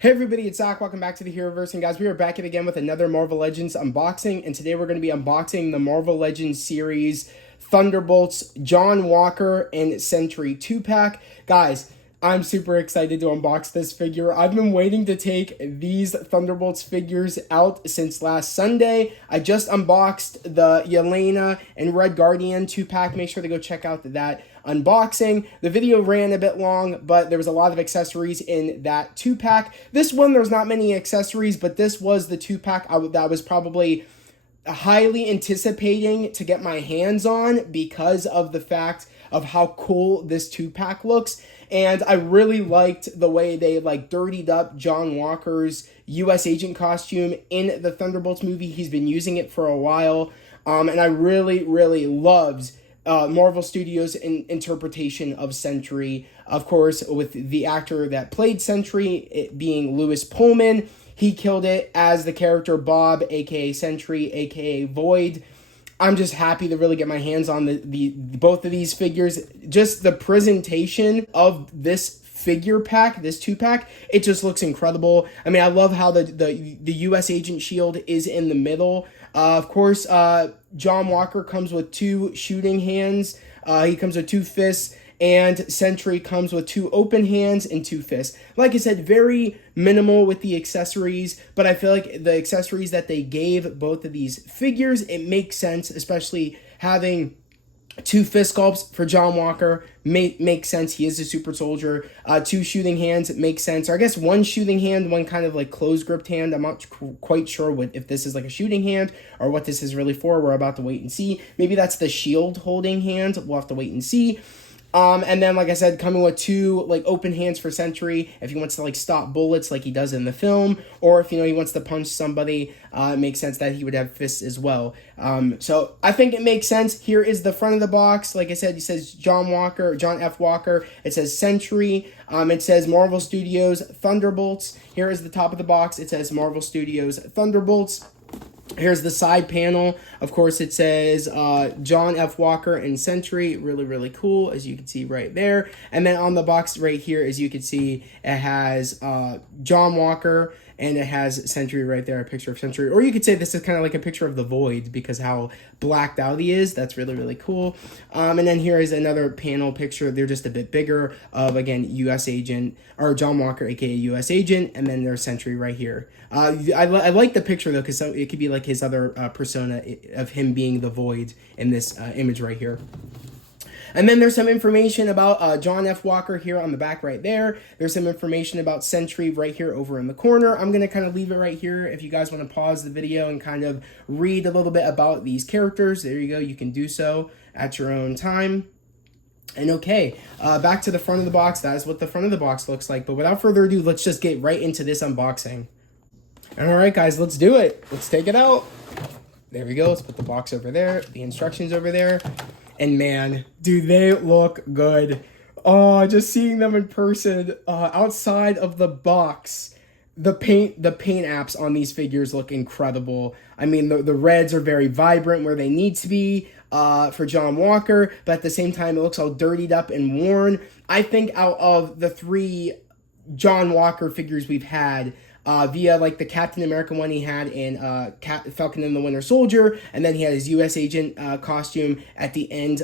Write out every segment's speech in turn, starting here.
Hey everybody, it's Zach. Welcome back to the Heroverse, and guys, we are back at again with another Marvel Legends unboxing, and today we're going to be unboxing the Marvel Legends series Thunderbolts, John Walker, and Sentry 2-pack. Guys, I'm super excited to unbox this figure. I've been waiting to take these Thunderbolts figures out since last Sunday. I just unboxed the Yelena and Red Guardian 2-pack. Make sure to go check out that unboxing. The video ran a bit long, but there was a lot of accessories in that 2-pack. This one, there's not many accessories, but this was the 2-pack that was probably highly anticipating to get my hands on because of the fact of how cool this 2-pack looks. And I really liked the way they dirtied up John Walker's U.S. agent costume in the Thunderbolts movie. He's been using it for a while. And I really loved Marvel Studios' interpretation of Sentry. Of course, with the actor that played Sentry, it being Lewis Pullman. He killed it as the character Bob, aka Sentry, aka Void. I'm just happy to really get my hands on the both of these figures. Just the presentation of this figure pack, this 2-pack, it just looks incredible. I mean, I love how the U.S. agent shield is in the middle. Of course, John Walker comes with 2 shooting hands. He comes with 2 fists. And Sentry comes with 2 open hands and 2 fists. Like I said, very minimal with the accessories, but I feel like the accessories that they gave both of these figures, it makes sense, especially having 2 fist sculpts for John Walker makes sense. He is a super soldier. 2 shooting hands, it makes sense. Or I guess 1 shooting hand, 1 kind of closed gripped hand. I'm not quite sure if this is a shooting hand or what this is really for. We're about to wait and see. Maybe that's the shield holding hand. We'll have to wait and see. And then, like I said, coming with 2 open hands for Sentry if he wants to stop bullets like he does in the film, or if he wants to punch somebody, it makes sense that he would have fists as well. So I think it makes sense. Here is the front of the box. Like I said, it says John F. Walker. It says Sentry. It says Marvel Studios Thunderbolts. Here is the top of the box. It says Marvel Studios Thunderbolts. Here's the side panel. Of course, it says John F. Walker and Sentry. Really cool, as you can see right there. And then on the box right here, as you can see, it has John Walker and it has Sentry right there, a picture of Sentry. Or you could say this is kind of like a picture of the Void because how blacked out he is. That's really cool. And then here is another panel picture. They're just a bit bigger of, again, U.S. agent, or John Walker, aka U.S. agent. And then there's Sentry right here. I like the picture, though, because it could be like his other persona of him being the Void in this image right here. And then there's some information about John F. Walker here on the back right there. There's some information about Sentry right here over in the corner. I'm going to kind of leave it right here. If you guys want to pause the video and kind of read a little bit about these characters, there you go. You can do so at your own time. And okay, back to the front of the box. That is what the front of the box looks like. But without further ado, let's just get right into this unboxing. And all right, guys, let's do it. Let's take it out. There we go. Let's put the box over there. The instructions over there. And man, do they look good. Oh, just seeing them in person, outside of the box, the paint apps on these figures look incredible. I mean, the reds are very vibrant where they need to be for John Walker, but at the same time, it looks all dirtied up and worn. I think out of the 3 John Walker figures we've had, via the Captain America one he had in Falcon and the Winter Soldier, and then he had his U.S. agent costume at the end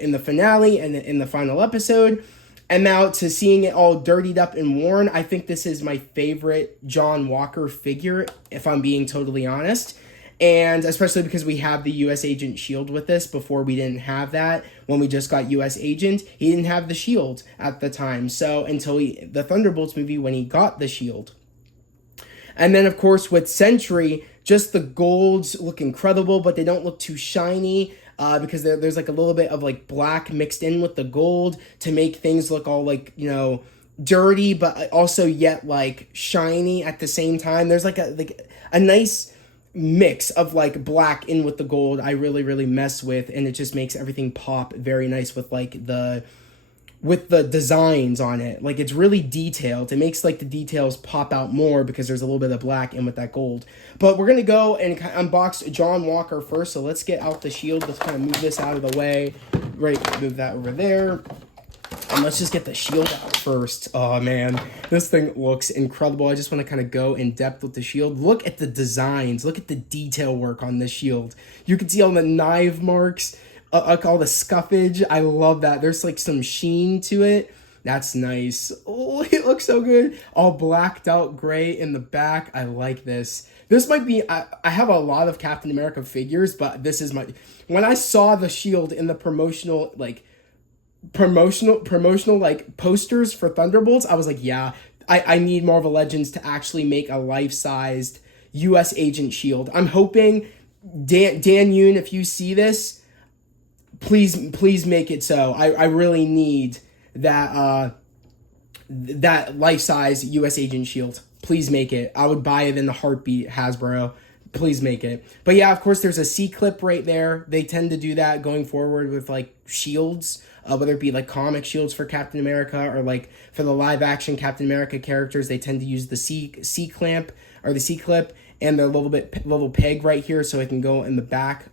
in the finale and in the final episode. And now to seeing it all dirtied up and worn, I think this is my favorite John Walker figure, if I'm being totally honest. And especially because we have the U.S. agent shield with this. Before we didn't have that. When we just got U.S. agent, he didn't have the shield at the time. So until the Thunderbolts movie when he got the shield. And then, of course, with Sentry, just the golds look incredible, but they don't look too shiny because there's a little bit of black mixed in with the gold to make things look all dirty, but also yet shiny at the same time. There's a nice mix of black in with the gold I really mess with, and it just makes everything pop very nice with the designs on it. It's really detailed. It makes the details pop out more because there's a little bit of black in with that gold. But we're going to go and unbox John Walker first. So let's get out the shield. Let's kind of move this out of the way. Right, move that over there. And let's just get the shield out first. Oh man, this thing looks incredible. I just want to kind of go in depth with the shield. Look at the designs. Look at the detail work on this shield. You can see all the knife marks, all the scuffage. I love that. There's like some sheen to it. That's nice. Oh, it looks so good. All blacked out gray in the back. I like this. This might be, I have a lot of Captain America figures, but this is my, when I saw the shield in the promotional like posters for Thunderbolts, I was like, yeah, I need Marvel Legends to actually make a life-sized US agent shield. I'm hoping Dan Yoon, if you see this, please make it so. I really need that that life-size US agent shield. Please make it. I would buy it in a heartbeat, Hasbro. Please make it. But yeah, of course, there's a C-clip right there. They tend to do that going forward with like shields, whether it be like comic shields for Captain America or like for the live-action Captain America characters. They tend to use the C-clamp or the C-clip and the little peg right here, so it can go in the back.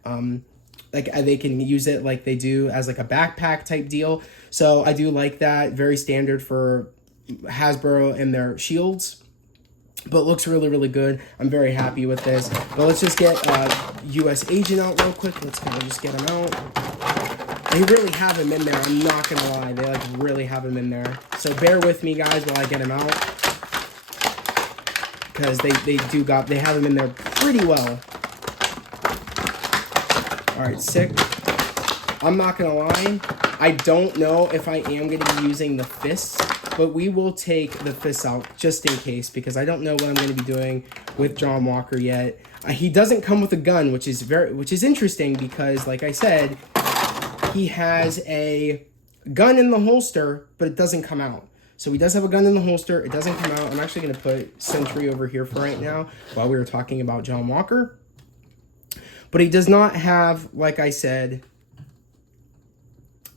Like they can use it like they do as like a backpack type deal. So I do like that. Very standard for Hasbro and their shields, but looks really, really good. I'm very happy with this. But let's just get US Agent out real quick. Let's kind of just get him out. They really have him in there. I'm not going to lie. They like really have him in there. So bear with me, guys, while I get him out. Because they have him in there pretty well. Alright, sick. I'm not going to lie. I don't know if I am going to be using the fists, but we will take the fists out just in case, because I don't know what I'm going to be doing with John Walker yet. He doesn't come with a gun, which is interesting because, like I said, he has a gun in the holster, but it doesn't come out. So he does have a gun in the holster. It doesn't come out. I'm actually going to put Sentry over here for right now while we were talking about John Walker. But he does not have, like I said,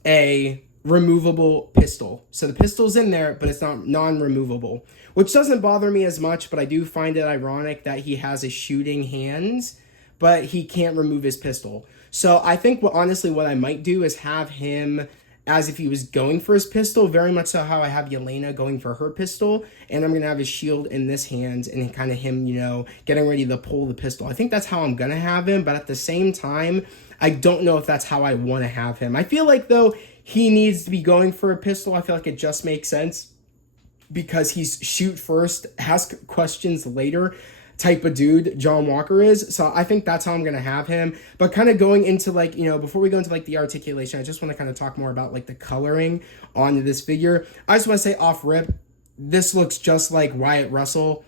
a removable pistol. So the pistol's in there, but it's not non-removable, which doesn't bother me as much, but I do find it ironic that he has a shooting hands, but he can't remove his pistol. So I think honestly what I might do is have him as if he was going for his pistol, very much so how I have Yelena going for her pistol, and I'm going to have his shield in this hand and kind of him, you know, getting ready to pull the pistol. I think that's how I'm going to have him, but at the same time, I don't know if that's how I want to have him. I feel like, though, he needs to be going for a pistol. I feel like it just makes sense because he's shoot first, ask questions later type of dude John Walker is. So I think that's how I'm going to have him. But kind of going into like, you know, before we go into like the articulation, I just want to kind of talk more about like the coloring on this figure. I just want to say off rip, this looks just like Wyatt Russell.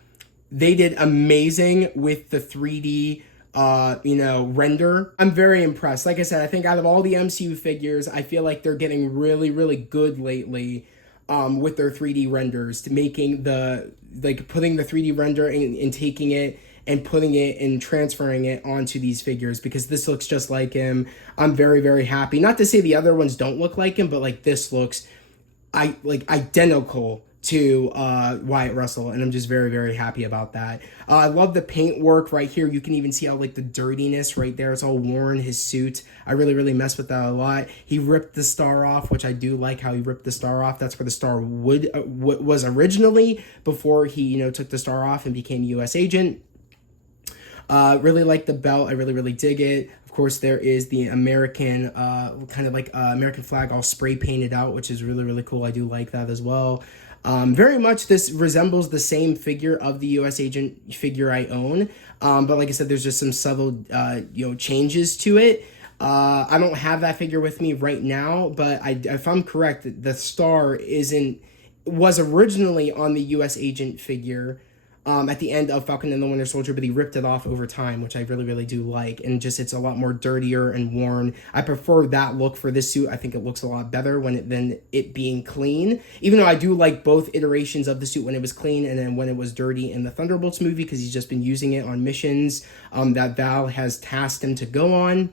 They did amazing with the 3D render. I'm very impressed. Like I said, I think out of all the MCU figures, I feel like they're getting really, really good lately with their 3D renders, to making putting the 3D render and taking it and putting it and transferring it onto these figures, because this looks just like him. I'm very, very happy. Not to say the other ones don't look like him, but like this looks identical to Wyatt Russell, and I'm just very, very happy about that. I love the paint work right here. You can even see how like the dirtiness right there. It's all worn, his suit. I really, really mess with that a lot. He ripped the star off, which I do like how he ripped the star off. That's where the star was originally before he, you know, took the star off and became US Agent. Really like the belt. I really, really dig it. Of course, there is the American, kind of like American flag all spray painted out, which is really, really cool. I do like that as well. Very much this resembles the same figure of the US Agent figure I own. But like I said, there's just some subtle, changes to it. I don't have that figure with me right now, but if I'm correct, the star was originally on the US Agent figure at the end of Falcon and the Winter Soldier, but he ripped it off over time, which I really, really do like. And just, it's a lot more dirtier and worn. I prefer that look for this suit. I think it looks a lot better than it being clean, even though I do like both iterations of the suit, when it was clean and then when it was dirty in the Thunderbolts movie, because he's just been using it on missions that Val has tasked him to go on.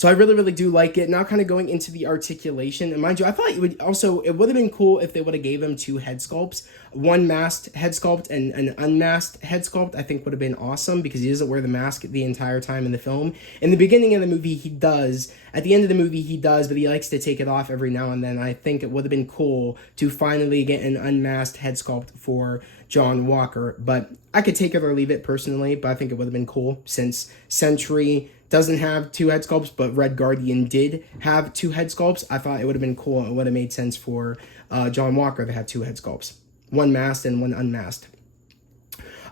So I really, really do like it. Now kind of going into the articulation. And mind you, I thought it would have been cool if they would have gave him 2 head sculpts. One masked head sculpt and an unmasked head sculpt, I think would have been awesome because he doesn't wear the mask the entire time in the film. In the beginning of the movie, he does. At the end of the movie, he does, but he likes to take it off every now and then. I think it would have been cool to finally get an unmasked head sculpt for John Walker. But I could take it or leave it personally, but I think it would have been cool since Sentry doesn't have 2 head sculpts, but Red Guardian did have 2 head sculpts. I thought it would have been cool. It would have made sense for John Walker to have 2 head sculpts. One masked and one unmasked.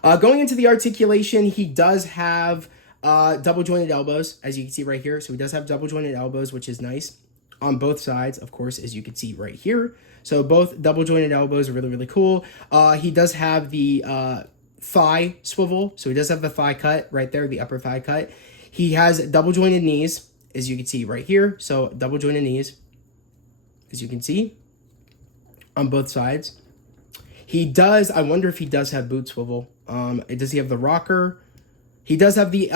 Going into the articulation, he does have double jointed elbows, as you can see right here. So he does have double jointed elbows, which is nice. On both sides, of course, as you can see right here. So both double jointed elbows are really, really cool. He does have the thigh swivel. So he does have the thigh cut right there, the upper thigh cut. He has double jointed knees, as you can see right here. So double jointed knees, as you can see, on both sides. He does, I wonder if he does have boot swivel. Does he have the rocker? He does have the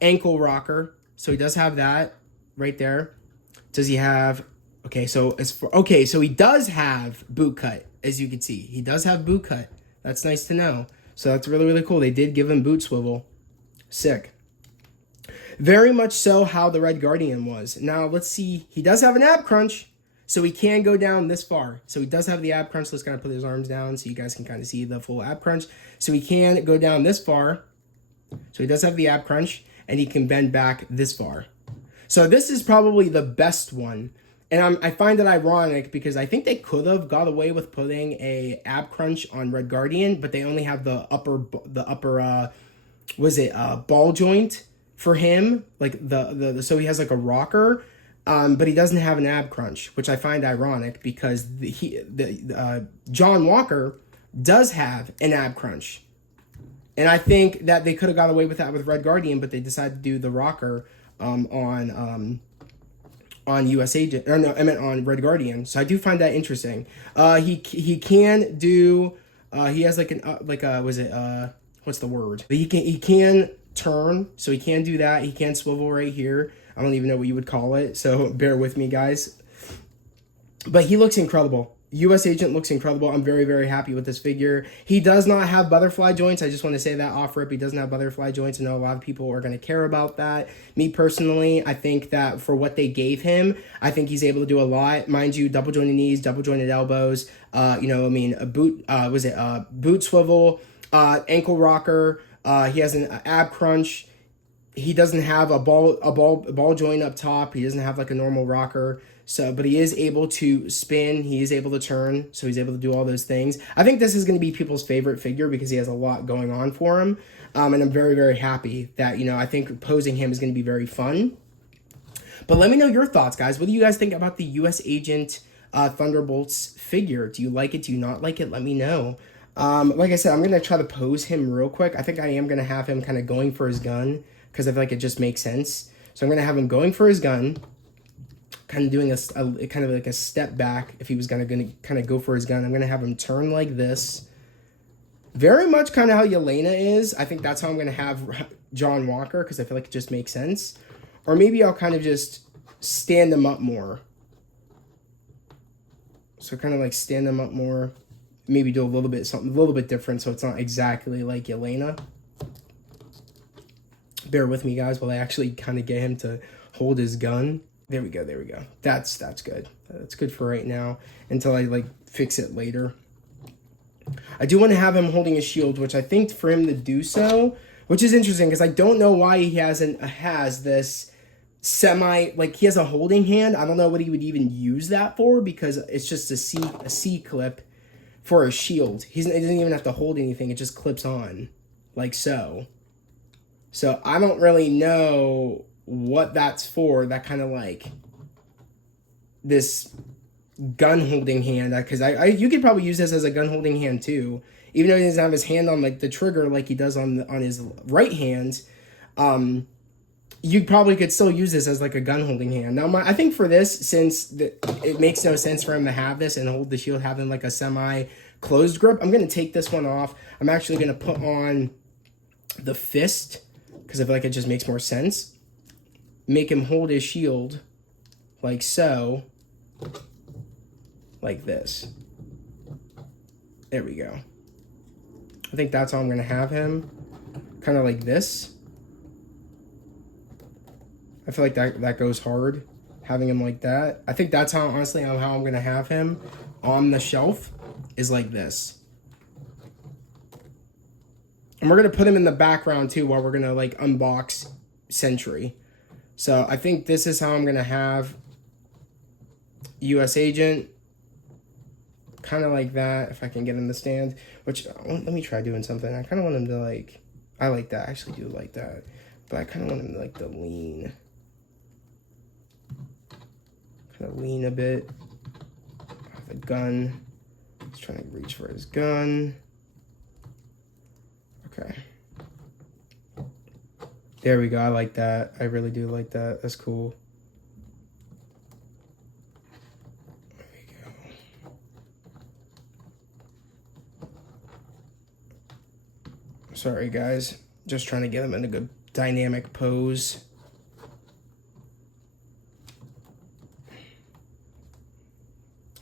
ankle rocker. So he does have that right there. Does he have, so he does have boot cut, as you can see. He does have boot cut. That's nice to know. So that's really, really cool. They did give him boot swivel. Sick. Very much so how the Red Guardian was. Now, let's see. He does have an ab crunch, so he can go down this far. So he does have the ab crunch. Let's kind of put his arms down so you guys can kind of see the full ab crunch. So he can go down this far. So he does have the ab crunch, and he can bend back this far. So this is probably the best one. And I find it ironic because I think they could have got away with putting a ab crunch on Red Guardian, but they only have the upper ball joint for him, like so he has like a rocker, but he doesn't have an ab crunch, which I find ironic because John Walker does have an ab crunch, and I think that they could have got away with that with Red Guardian, but they decided to do the rocker on US Agent, or no, I meant on Red Guardian. So I do find that interesting. He can do. He has like what's the word? But he can turn, so he can do that. He can swivel right here. I don't even know what you would call it, so bear with me, guys. But he looks incredible. US Agent looks incredible. I'm very, very happy with this figure. He does not have butterfly joints. I just want to say that off rip. He doesn't have butterfly joints. I know a lot of people are going to care about that. Me personally, I think that for what they gave him, I think he's able to do a lot. Mind you, double jointed knees, double jointed elbows. A boot swivel, ankle rocker. He has an ab crunch. He doesn't have a ball joint up top. He doesn't have like a normal rocker. So, but he is able to spin. He is able to turn. So he's able to do all those things. I think this is going to be people's favorite figure because he has a lot going on for him. And I'm very, very happy that, I think posing him is going to be very fun. But let me know your thoughts, guys. What do you guys think about the US Agent Thunderbolts figure? Do you like it? Do you not like it? Let me know. Like I said, I'm going to try to pose him real quick. I think I am going to have him kind of going for his gun because I feel like it just makes sense. So I'm going to have him going for his gun, kind of doing a kind of like a step back. If he was going to kind of go for his gun, I'm going to have him turn like this. Very much kind of how Yelena is. I think that's how I'm going to have John Walker because I feel like it just makes sense. Or maybe I'll kind of just stand him up more. So kind of like stand him up more. Maybe do something a little bit different so it's not exactly like Yelena. Bear with me, guys, while I actually kind of get him to hold his gun. There we go. That's good. That's good for right now until I fix it later. I do want to have him holding a shield, which I think for him to do so, which is interesting because I don't know why he has this he has a holding hand. I don't know what he would even use that for because it's just a C clip for a shield. He doesn't even have to hold anything. It just clips on like so. So I don't really know what that's for. That kind of like this gun holding hand, because you could probably use this as a gun holding hand too, even though he doesn't have his hand on like the trigger like he does on his right hand. You probably could still use this as like a gun holding hand. Now, I think for this, since it makes no sense for him to have this and hold the shield having like a semi closed grip, I'm gonna take this one off. I'm actually gonna put on the fist because I feel like it just makes more sense. make him hold his shield like so, like this. There we go. I think that's how I'm going to have him, kind of like this. I feel like that goes hard, having him like that. I think that's how, honestly, how I'm going to have him on the shelf, is like this. And we're going to put him in the background, too, while we're going to, like, unbox Sentry. So I think this is how I'm going to have U.S. Agent. Kind of like that, if I can get him to stand. Which, let me try doing something. I kind of want him to, like, I like that. I actually do like that. But I kind of want him to, like, to lean. Kind of lean a bit. Have a gun. He's trying to reach for his gun. Okay. There we go. I like that. I really do like that. That's cool. There we go. Sorry, guys. Just trying to get him in a good dynamic pose.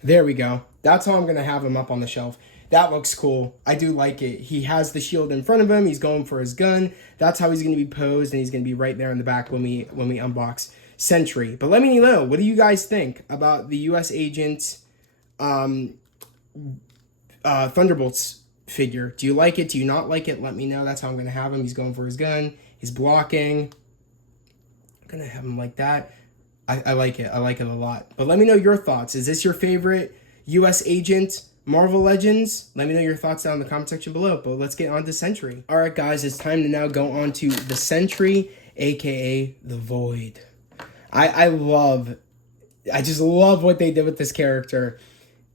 There we go. That's how I'm going to have him up on the shelf. That looks cool. I do like it. He has the shield in front of him. He's going for his gun. That's how he's going to be posed, and he's going to be right there in the back when we unbox Sentry. But let me know, what do you guys think about the U.S. Agent Thunderbolts figure? Do you like it? Do you not like it? Let me know. That's how I'm going to have him. He's going for his gun. He's blocking. I'm going to have him like that. I like it. I like it a lot. But let me know your thoughts. Is this your favorite U.S. Agent Marvel Legends? Let me know your thoughts down in the comment section below. But let's get on to Sentry. All right, guys. It's time to now go on to the Sentry, a.k.a. the Void. I just love what they did with this character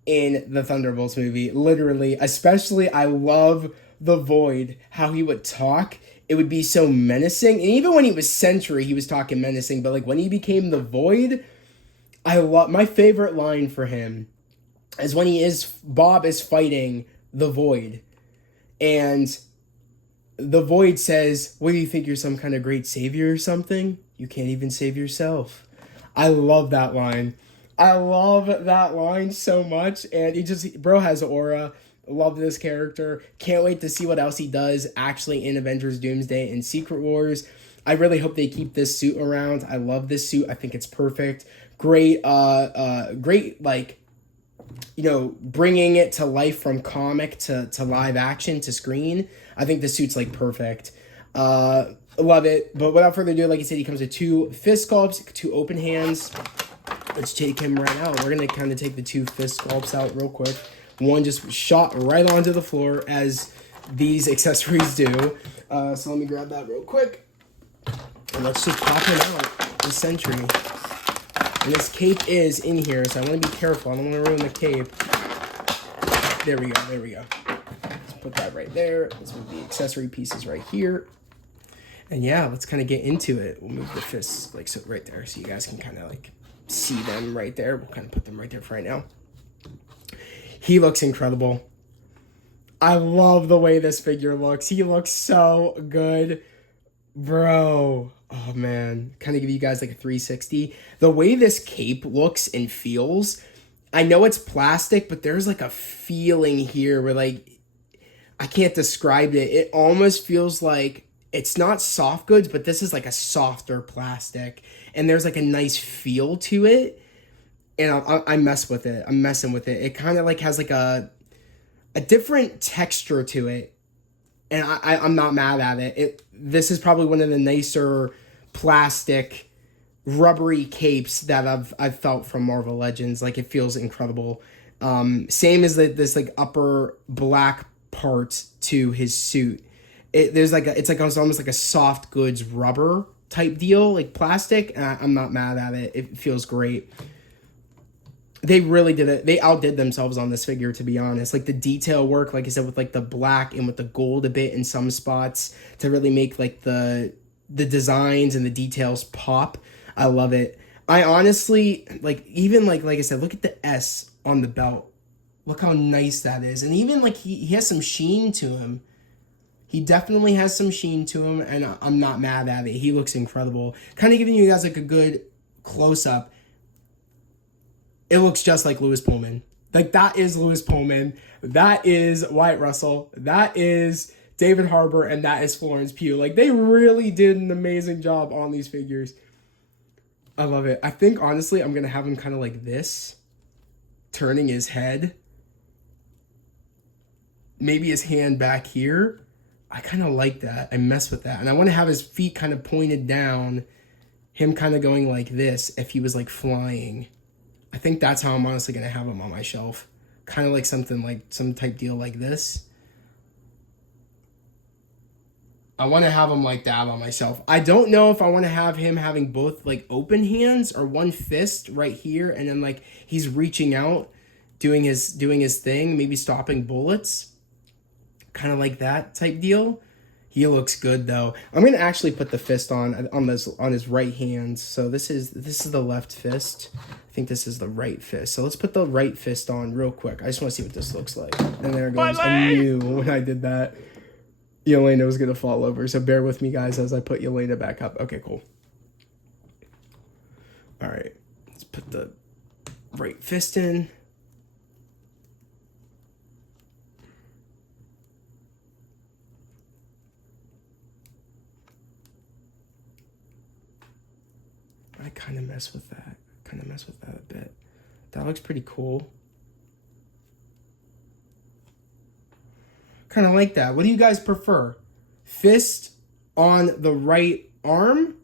in the Thunderbolts movie. Literally. Especially, I love the Void. How he would talk. It would be so menacing. And even when he was Sentry, he was talking menacing. But like when he became the Void, my favorite line for him is when Bob is fighting the Void. And the Void says, "What do you think, you're some kind of great savior or something? You can't even save yourself." I love that line. I love that line so much. And bro has aura. Love this character. Can't wait to see what else he does actually in Avengers Doomsday and Secret Wars. I really hope they keep this suit around. I love this suit. I think it's perfect. Great, like, you know, bringing it to life from comic to live action to screen. I think the suit's like perfect. Love it. But without further ado, like I said, he comes with 2 fist sculpts, 2 open hands. Let's take him right out. We're going to kind of take the 2 fist sculpts out real quick. One just shot right onto the floor, as these accessories do. So let me grab that real quick. And let's just pop him out, the Sentry. And this cape is in here, so I want to be careful. I don't want to ruin the cape. There we go, there we go. Let's put that right there. Let's move the accessory pieces right here. And yeah, let's kind of get into it. We'll move the fists like so right there, so you guys can kind of like see them right there. We'll kind of put them right there for right now. He looks incredible. I love the way this figure looks. He looks so good. Bro. Oh, man. Kind of give you guys like a 360. The way this cape looks and feels, I know it's plastic, but there's like a feeling here where like, I can't describe it. It almost feels like it's not soft goods, but this is like a softer plastic. And there's like a nice feel to it. And I mess with it. I'm messing with it. It kind of like has like a different texture to it. And I'm not mad at it. This is probably one of the nicer plastic rubbery capes that I've felt from Marvel Legends. Like, it feels incredible. Same as this like upper black part to his suit. It's almost like a soft goods rubber type deal, like plastic. And I'm not mad at it. It feels great. They really did it. They outdid themselves on this figure, to be honest. Like the detail work, like I said, with like the black and with the gold a bit in some spots to really make like the designs and the details pop. I love it. I honestly, like, even like I said, look at the S on the belt. Look how nice that is. And even like he has some sheen to him. He definitely has some sheen to him, and I'm not mad at it. He looks incredible. Kind of giving you guys like a good close-up. It looks just like Lewis Pullman. Like, that is Lewis Pullman. That is Wyatt Russell. That is David Harbour, and that is Florence Pugh. Like, they really did an amazing job on these figures. I love it. I think, honestly, I'm going to have him kind of like this, turning his head. Maybe his hand back here. I kind of like that. I mess with that. And I want to have his feet kind of pointed down, him kind of going like this if he was like flying. I think that's how I'm honestly going to have him on my shelf. Kind of like something like some type deal like this. I want to have him like that on my shelf. I don't know if I want to have him having both like open hands or one fist right here. And then like he's reaching out, doing his thing, maybe stopping bullets. Kind of like that type deal. He looks good though. I'm gonna actually put the fist on his right hand. So this is the left fist. I think this is the right fist. So let's put the right fist on real quick. I just want to see what this looks like. And there it goes. I knew when I did that, Yelena was gonna fall over. So bear with me, guys, as I put Yelena back up. Okay, cool. All right, let's put the right fist in. I kind of mess with that. A bit. That looks pretty cool. Kind of like that. What do you guys prefer? Fist on the right arm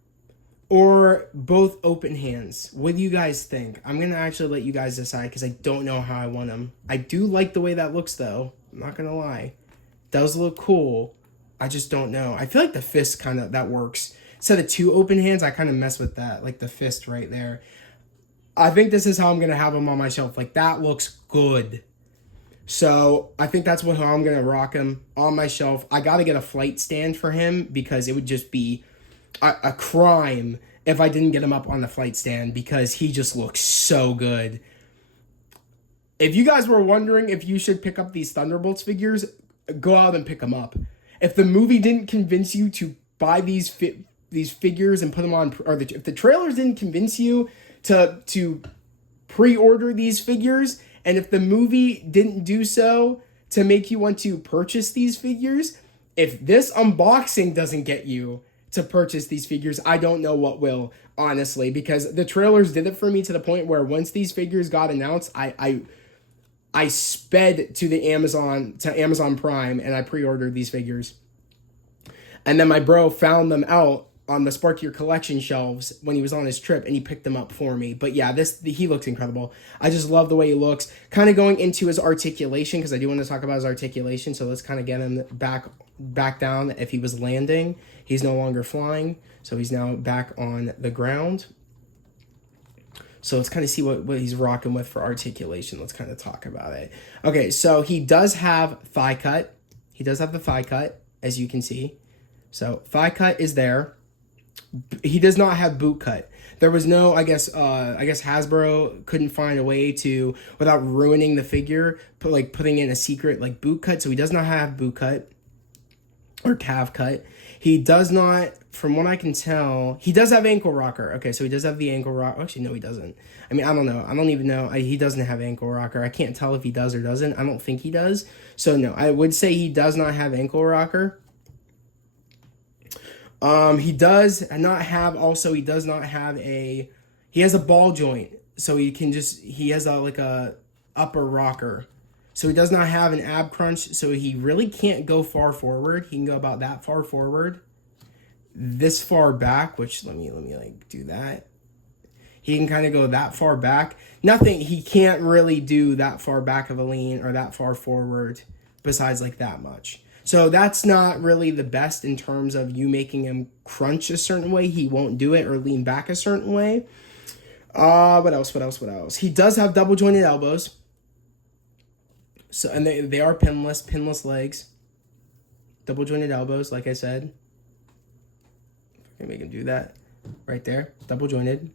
or both open hands? What do you guys think? I'm going to actually let you guys decide because I don't know how I want them. I do like the way that looks though. I'm not going to lie. It does look cool. I just don't know. I feel like the fist kind of, that works. Instead of two open hands, I kind of mess with that, like the fist right there. I think this is how I'm going to have him on my shelf. Like, that looks good. So, I think that's how I'm going to rock him on my shelf. I got to get a flight stand for him because it would just be a crime if I didn't get him up on the flight stand because he just looks so good. If you guys were wondering if you should pick up these Thunderbolts figures, go out and pick them up. If the movie didn't convince you to buy these figures and put them on, or if the trailers didn't convince you to pre-order these figures, and if the movie didn't do so to make you want to purchase these figures, if this unboxing doesn't get you to purchase these figures, I don't know what will, honestly, because the trailers did it for me to the point where once these figures got announced, I sped to Amazon Prime and I pre-ordered these figures. And then my bro found them out on the Spark Your Collection shelves when he was on his trip, and he picked them up for me. But yeah, he looks incredible. I just love the way he looks. Kind of going into his articulation, because I do want to talk about his articulation, so let's kind of get him back down. If he was landing, he's no longer flying, so he's now back on the ground. So let's kind of see what he's rocking with for articulation. Let's kind of talk about it. Okay, so he does have thigh cut. He does have the thigh cut, as you can see. So thigh cut is there. He does not have boot cut. There was no, I guess Hasbro couldn't find a way to, without ruining the figure, putting in a secret like boot cut. So he does not have boot cut or calf cut. He does not, from what I can tell, he does have ankle rocker. Okay, so he does have the ankle rocker. Actually, no, he doesn't. I mean, I don't know. I don't even know. He doesn't have ankle rocker. I can't tell if he does or doesn't. I don't think he does. So no, I would say he does not have ankle rocker. He does not have he has a ball joint, so he has a upper rocker. So he does not have an ab crunch, so he really can't go far forward. He can go about that far forward. This far back, which let me do that. He can kind of go that far back. He can't really do that far back of a lean or that far forward besides like that much. So that's not really the best in terms of you making him crunch a certain way. He won't do it or lean back a certain way. What else? He does have double jointed elbows. So, and they are pinless legs. Double jointed elbows, like I said. I can make him do that right there. Double jointed.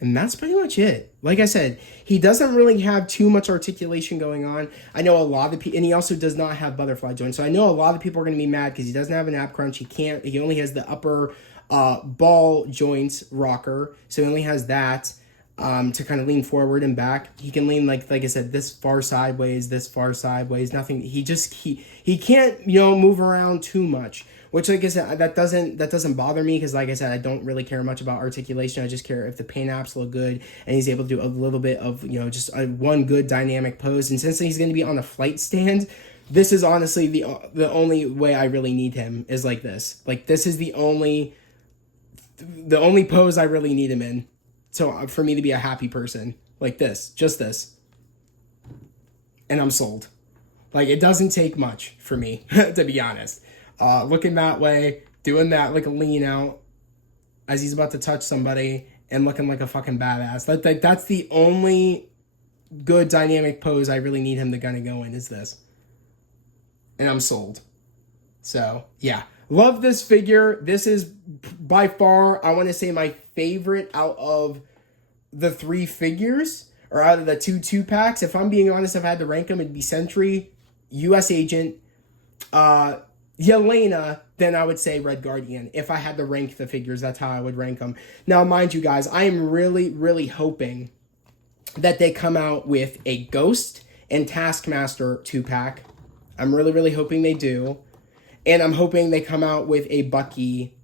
And that's pretty much it. Like I said, he doesn't really have too much articulation going on. I know a lot of people, and he also does not have butterfly joints. So I know a lot of people are going to be mad because he doesn't have an ab crunch. He only has the upper ball joints rocker. So he only has that to kind of lean forward and back. He can lean, like I said, this far sideways, nothing. He can't, move around too much. Which, like I said, that doesn't bother me because, like I said, I don't really care much about articulation. I just care if the paint apps look good and he's able to do a little bit of, just one good dynamic pose. And since he's going to be on a flight stand, this is honestly the only way I really need him is like this. Like, this is the only pose I really need him in. So for me to be a happy person, like this, just this. And I'm sold. Like, it doesn't take much for me, to be honest. Looking that way, doing that like a lean out as he's about to touch somebody and looking like a fucking badass. That's the only good dynamic pose I really need him to kind of go in is this. And I'm sold. So, yeah. Love this figure. This is by far, I want to say, my favorite out of the 3 figures, or out of the 2 packs. If I'm being honest, if I had to rank them, it'd be Sentry, U.S. Agent, Yelena, then I would say Red Guardian. If I had to rank the figures, that's how I would rank them. Now, mind you guys, I am really, really hoping that they come out with a Ghost and Taskmaster 2-pack. I'm really, really hoping they do. And I'm hoping they come out with a Bucky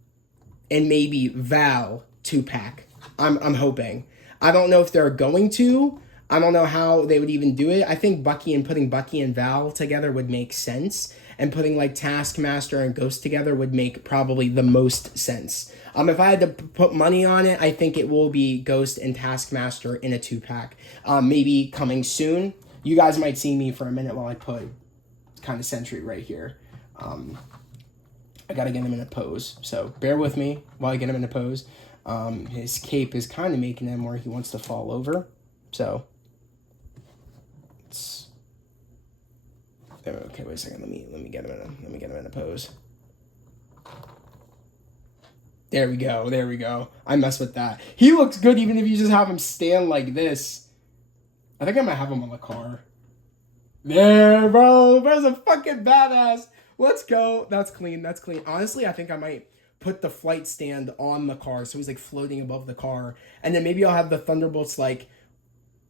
and maybe Val 2-pack. I'm hoping. I don't know if they're going to. I don't know how they would even do it. I think putting Bucky and Val together would make sense. And putting like Taskmaster and Ghost together would make probably the most sense. If I had to put money on it, I think it will be Ghost and Taskmaster in a 2-pack. Maybe coming soon. You guys might see me for a minute while I put kind of Sentry right here. I gotta get him in a pose. So bear with me while I get him in a pose. His cape is kind of making him where he wants to fall over. So okay, wait a second. Let me get him in a pose. There we go. I mess with that. He looks good even if you just have him stand like this. I think I might have him on the car. There, bro. Bro's a fucking badass. Let's go. That's clean. Honestly, I think I might put the flight stand on the car so he's like floating above the car. And then maybe I'll have the Thunderbolts like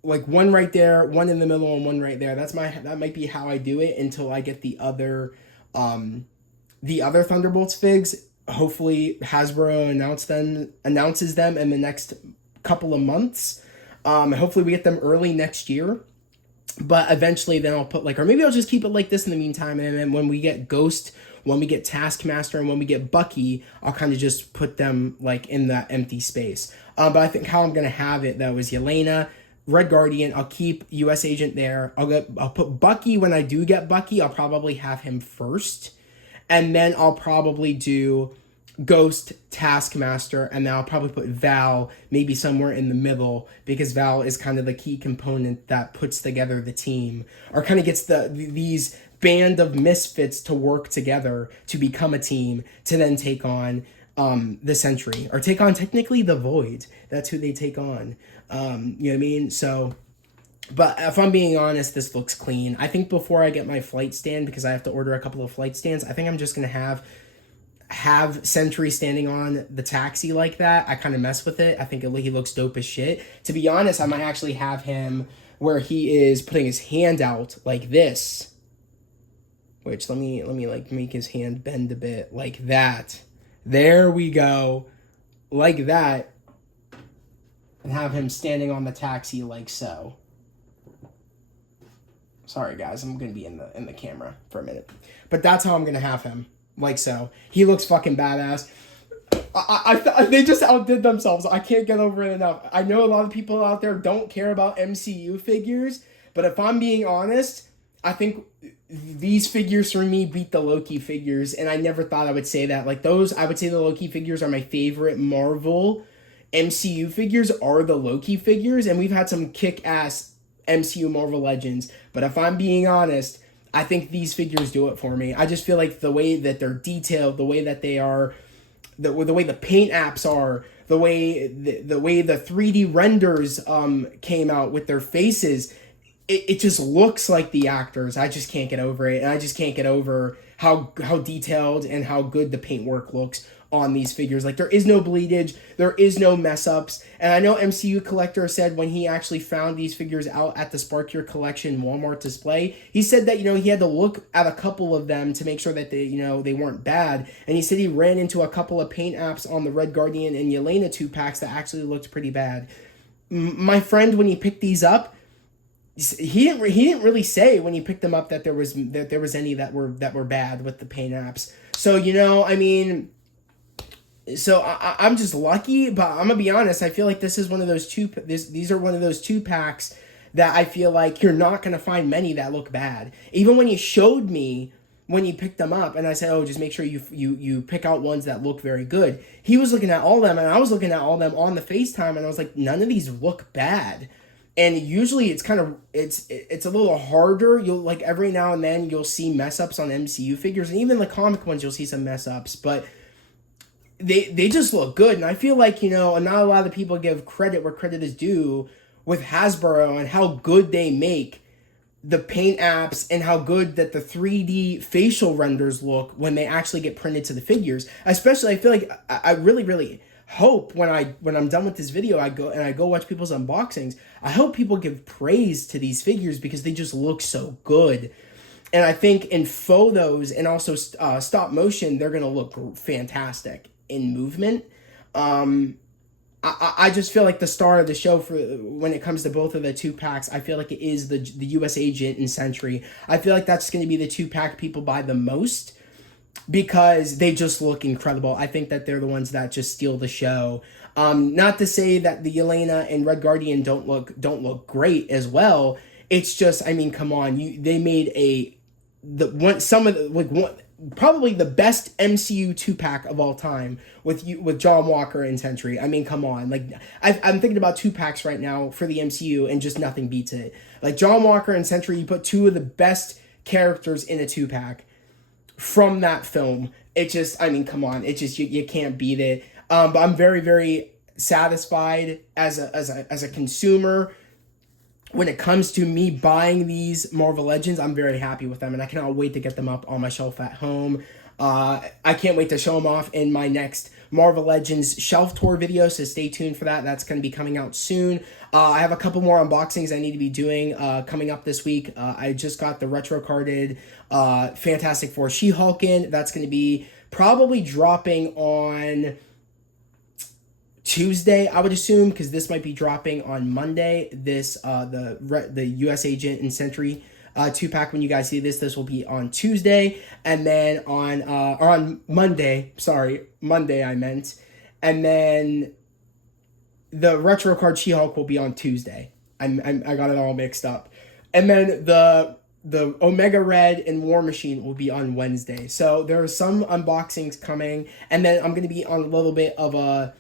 one right there, one in the middle, and one right there. That might be how I do it until I get the other Thunderbolts figs. Hopefully Hasbro announces them in the next couple of months. Hopefully we get them early next year. But eventually then I'll put or maybe I'll just keep it like this in the meantime. And then when we get Ghost, when we get Taskmaster, and when we get Bucky, I'll kind of just put them in that empty space. But I think how I'm going to have it though is Yelena, Red Guardian. I'll keep U.S. Agent there. I'll put Bucky when I do get Bucky. I'll probably have him first. And then I'll probably do Ghost, Taskmaster, and then I'll probably put Val maybe somewhere in the middle because Val is kind of the key component that puts together the team or kind of gets these band of misfits to work together to become a team to then take on the Sentry or take on technically the Void. That's who they take on. You know what I mean? So, but if I'm being honest, this looks clean. I think before I get my flight stand, because I have to order a couple of flight stands, I think I'm just going to have Sentry standing on the taxi like that. I kind of mess with it. I think he looks dope as shit. To be honest, I might actually have him where he is putting his hand out like this. Which, let me make his hand bend a bit like that. There we go. Like that. And have him standing on the taxi like so. Sorry guys, I'm gonna be in the camera for a minute. But that's how I'm gonna have him. Like so. He looks fucking badass. They just outdid themselves. I can't get over it enough. I know a lot of people out there don't care about MCU figures, but if I'm being honest, I think these figures for me beat the Loki figures, and I never thought I would say that. I would say the Loki figures are my favorite Marvel. MCU figures are the Loki figures, and we've had some kick-ass MCU Marvel Legends, but if I'm being honest, I think these figures do it for me. I just feel like the way that they're detailed, the way that they are, the way the paint apps are, the way the 3D renders came out with their faces, it just looks like the actors. I just can't get over it, and I just can't get over how detailed and how good the paintwork looks on these figures. Like, there is no bleedage, there is no mess ups. And I know MCU Collector said when he actually found these figures out at the Spark Your Collection Walmart display, he said that, he had to look at a couple of them to make sure that they weren't bad. And he said he ran into a couple of paint apps on the Red Guardian and Yelena 2-packs that actually looked pretty bad. My friend, when he picked these up, he didn't really say when he picked them up that there was any that were bad with the paint apps. So, so I'm just lucky, but I'm gonna be honest. I feel like this is one of those these are one of those 2-packs that I feel like you're not gonna find many that look bad. Even when you showed me when you picked them up, and I said, "Oh, just make sure you pick out ones that look very good." He was looking at all of them, and I was looking at all of them on the FaceTime, and I was like, none of these look bad. And usually it's it's a little harder. You'll, like, every now and then you'll see mess ups on MCU figures, and even the comic ones you'll see some mess ups, but they just look good. And I feel like, not a lot of people give credit where credit is due with Hasbro and how good they make the paint apps and how good that the 3D facial renders look when they actually get printed to the figures. Especially, I feel like I really, really hope when I'm done with this video, I go watch people's unboxings. I hope people give praise to these figures because they just look so good. And I think in photos and also stop motion, they're going to look fantastic in movement. I just feel like the star of the show for when it comes to both of the 2-packs, I feel like it is the US Agent and Sentry. I feel like that's going to be the 2-pack people buy the most because they just look incredible. I think that they're the ones that just steal the show. Not to say that the Yelena and Red Guardian don't look great as well. It's just, come on, they made probably the best MCU 2-pack of all time with John Walker and Sentry. Come on. Like, I'm thinking about 2-packs right now for the MCU, and just nothing beats it. Like, John Walker and Sentry, you put 2 of the best characters in a 2-pack from that film. It just, come on. It just, you can't beat it. But I'm very, very satisfied as a consumer. When it comes to me buying these Marvel Legends, I'm very happy with them, and I cannot wait to get them up on my shelf at home. I can't wait to show them off in my next Marvel Legends shelf tour video, so stay tuned for that. That's going to be coming out soon. I have a couple more unboxings I need to be doing coming up this week. I just got the retro carded Fantastic Four She-Hulk in. That's going to be probably dropping on Tuesday, I would assume, because this might be dropping on Monday. This the US Agent and Sentry 2-pack. When you guys see this will be on Tuesday, and then on Monday. Sorry, Monday I meant, and then the retro card She-Hulk will be on Tuesday. I got it all mixed up, and then the Omega Red and War Machine will be on Wednesday. So there are some unboxings coming, and then I'm going to be on a little bit of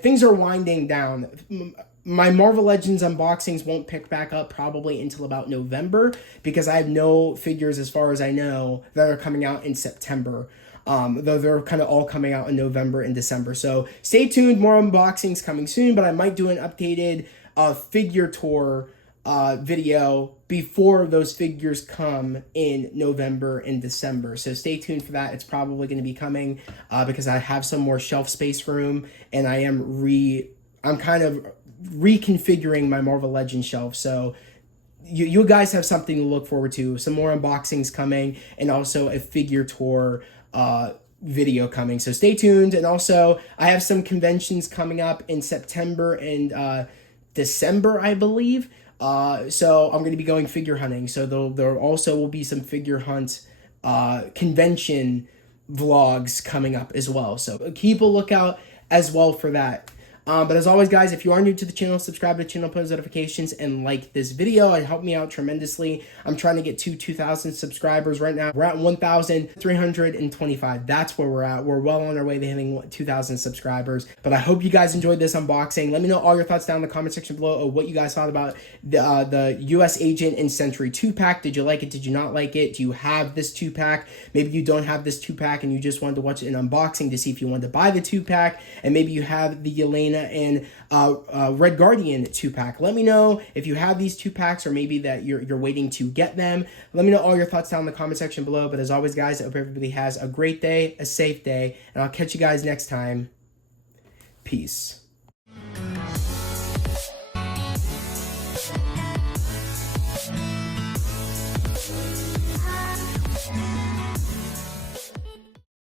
things are winding down. My Marvel Legends unboxings won't pick back up probably until about November, because I have no figures, as far as I know, that are coming out in September. Though they're kind of all coming out in November and December. So stay tuned, more unboxings coming soon, but I might do an updated figure tour video before those figures come in November and December. So stay tuned for that. It's probably going to be coming because I have some more shelf space room, and I'm kind of reconfiguring my Marvel Legends shelf. So you guys have something to look forward to. Some more unboxings coming, and also a figure tour video coming. So stay tuned. And also, I have some conventions coming up in September and December, I believe. So I'm going to be going figure hunting. So there also will be some figure hunt convention vlogs coming up as well. So keep a lookout as well for that. But as always, guys, if you are new to the channel, subscribe to the channel, post notifications, and like this video. It helped me out tremendously. I'm trying to get to 2,000 subscribers right now. We're at 1,325. That's where we're at. We're well on our way to hitting 2,000 subscribers. But I hope you guys enjoyed this unboxing. Let me know all your thoughts down in the comment section below of what you guys thought about the U.S. Agent and Sentry 2-pack. Did you like it? Did you not like it? Do you have this 2-pack? Maybe you don't have this 2-pack and you just wanted to watch an unboxing to see if you wanted to buy the 2-pack. And maybe you have the Yelena and Red Guardian 2-pack. Let me know if you have these 2-packs or maybe that you're waiting to get them. Let me know all your thoughts down in the comment section below. But as always, guys, I hope everybody has a great day, a safe day, and I'll catch you guys next time. Peace.